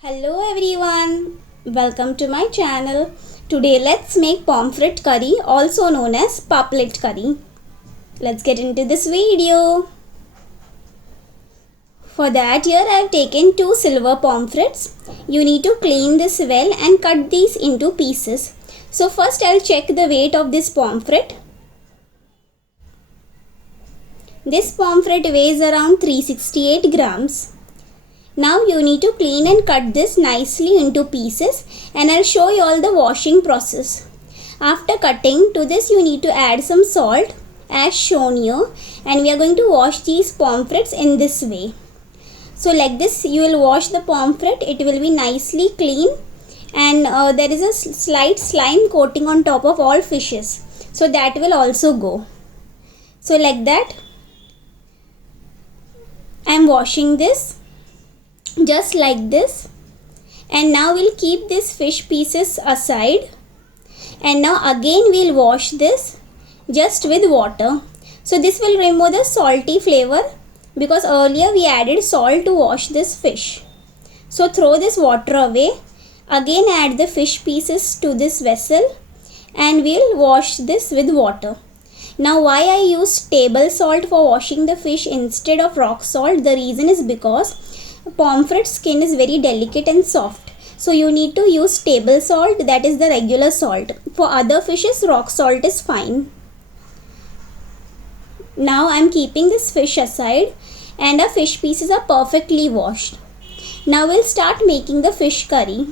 Hello everyone, welcome to my channel. Today let's make pomfret curry, also known as paplet curry. Let's get into this video. For that, here I have taken 2 silver pomfrets. You need to clean this well and cut these into pieces. So first I'll check the weight of this pomfret. This pomfret weighs around 368 grams. Now you need to clean and cut this nicely into pieces, and I'll show you all the washing process. After cutting, to this you need to add some salt as shown here, and we are going to wash these pomfrets in this way. So like this you will wash the pomfret, it will be nicely clean, and there is a slight slime coating on top of all fishes, so that will also go. So like that I am washing this just like this, and now we'll keep these fish pieces aside, and now again we'll wash this just with water. So this will remove the salty flavor because earlier we added salt to wash this fish. So throw this water away, again add the fish pieces to this vessel, and we'll wash this with water. Now why I use table salt for washing the fish instead of rock salt? The reason is because pomfret skin is very delicate and soft, so you need to use table salt, that is the regular salt. For other fishes, rock salt is fine. Now I am keeping this fish aside, and our fish pieces are perfectly washed. Now we'll start making the fish curry.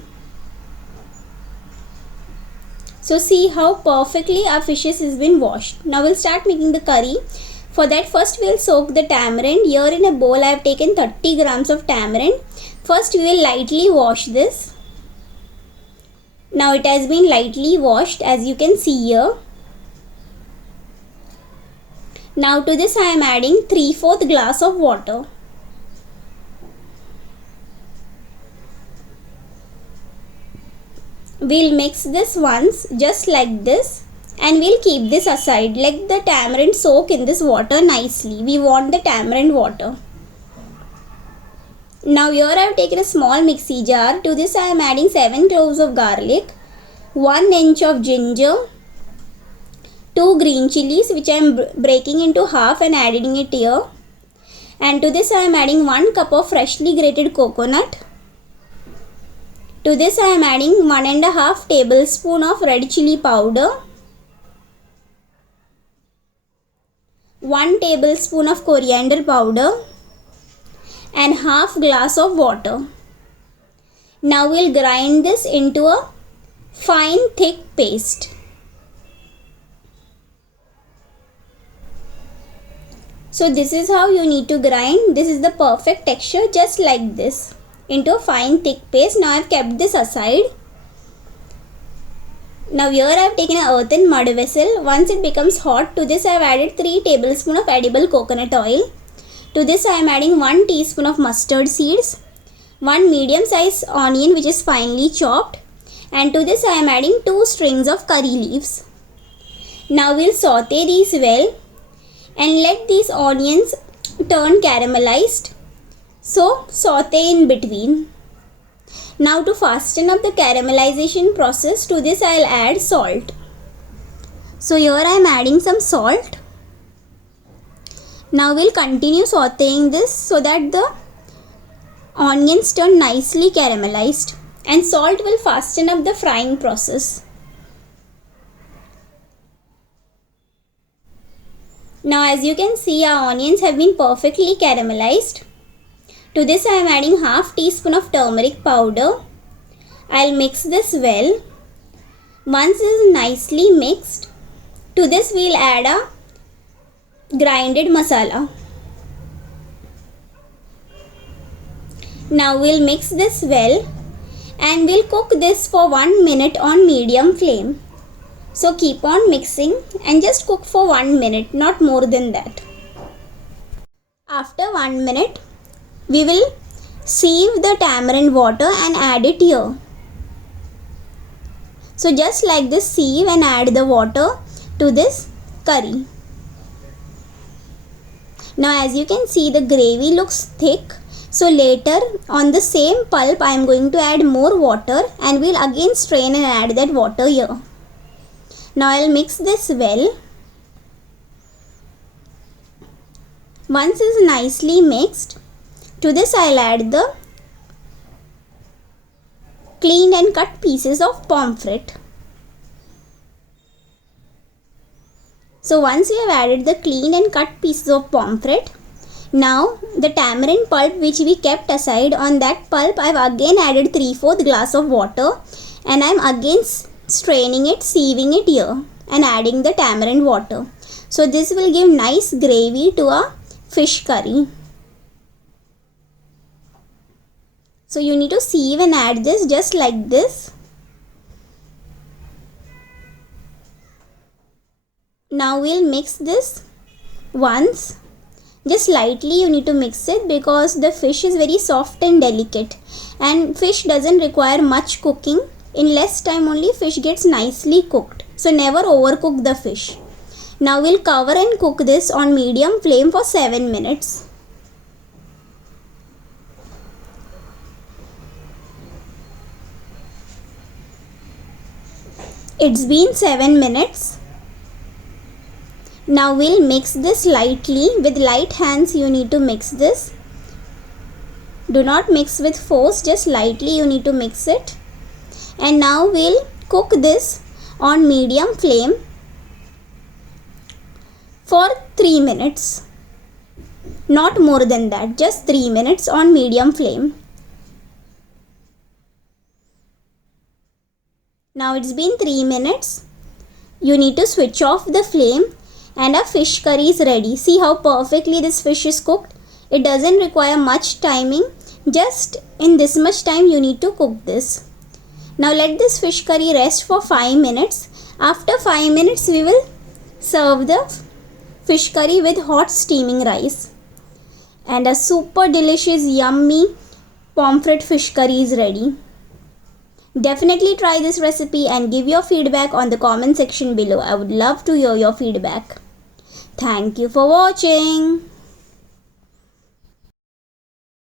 So see how perfectly our fishes has been washed. Now we'll start making the curry. For that, first we will soak the tamarind. Here in a bowl I have taken 30 grams of tamarind. First we will lightly wash this. Now it has been lightly washed, as you can see here. Now to this I am adding 3/4 glass of water. We'll mix this once just like this, and we'll keep this aside. Let the tamarind soak in this water nicely. We want the tamarind water. Now here I have taken a small mixie jar. To this I am adding 7 cloves of garlic, 1 inch of ginger, 2 green chilies which I am breaking into half and adding it here. And to this I am adding 1 cup of freshly grated coconut. To this I am adding 1.5 tablespoon of red chili powder, 1 tablespoon of coriander powder, and half glass of water. Now we'll grind this into a fine thick paste. So this is how you need to grind. This is the perfect texture, just like this, into a fine thick paste. Now I've kept this aside. Now here I have taken an earthen mud vessel. Once it becomes hot, to this I have added 3 tablespoons of edible coconut oil. To this I am adding 1 teaspoon of mustard seeds, 1 medium sized onion which is finely chopped, and to this I am adding 2 strings of curry leaves. Now we'll saute these well and let these onions turn caramelized. So saute in between. Now to fasten up the caramelization process, to this I will add salt. So here I am adding some salt. Now we'll continue sauteing this so that the onions turn nicely caramelized, and salt will fasten up the frying process. Now as you can see, our onions have been perfectly caramelized. To this I am adding half teaspoon of turmeric powder. I'll mix this well. Once it is nicely mixed, to this we'll add a grinded masala. Now we'll mix this well, and we'll cook this for 1 minute on medium flame. So keep on mixing and just cook for 1 minute, not more than that. After 1 minute, we will sieve the tamarind water and add it here. So just like this, sieve and add the water to this curry. Now as you can see, the gravy looks thick, So later on the same pulp I am going to add more water and we'll again strain and add that water here. Now I'll mix this well. Once it's nicely mixed, to this I'll add the cleaned and cut pieces of pomfret. So once we have added the cleaned and cut pieces of pomfret, now the tamarind pulp which we kept aside, on that pulp I have again added 3/4 glass of water and I am again straining it, sieving it here and adding the tamarind water. So this will give nice gravy to our fish curry. So you need to sieve and add this just like this. Now we'll mix this once. Just lightly you need to mix it because the fish is very soft and delicate and fish doesn't require much cooking. In less time only fish gets nicely cooked. So never overcook the fish. Now we'll cover and cook this on medium flame for 7 minutes. It's been 7 minutes. Now we'll mix this lightly. With light hands you need to mix this. Do not mix with force, just lightly you need to mix it. And now we'll cook this on medium flame for 3 minutes. Not more than that, just 3 minutes on medium flame. Now it's been 3 minutes. You need to switch off the flame and our fish curry is ready. See how perfectly this fish is cooked. It doesn't require much timing. Just in this much time you need to cook this. Now let this fish curry rest for 5 minutes. After 5 minutes we will serve the fish curry with hot steaming rice. And a super delicious yummy pomfret fish curry is ready. Definitely try this recipe and give your feedback on the comment section below. I would love to hear your feedback. Thank you for watching.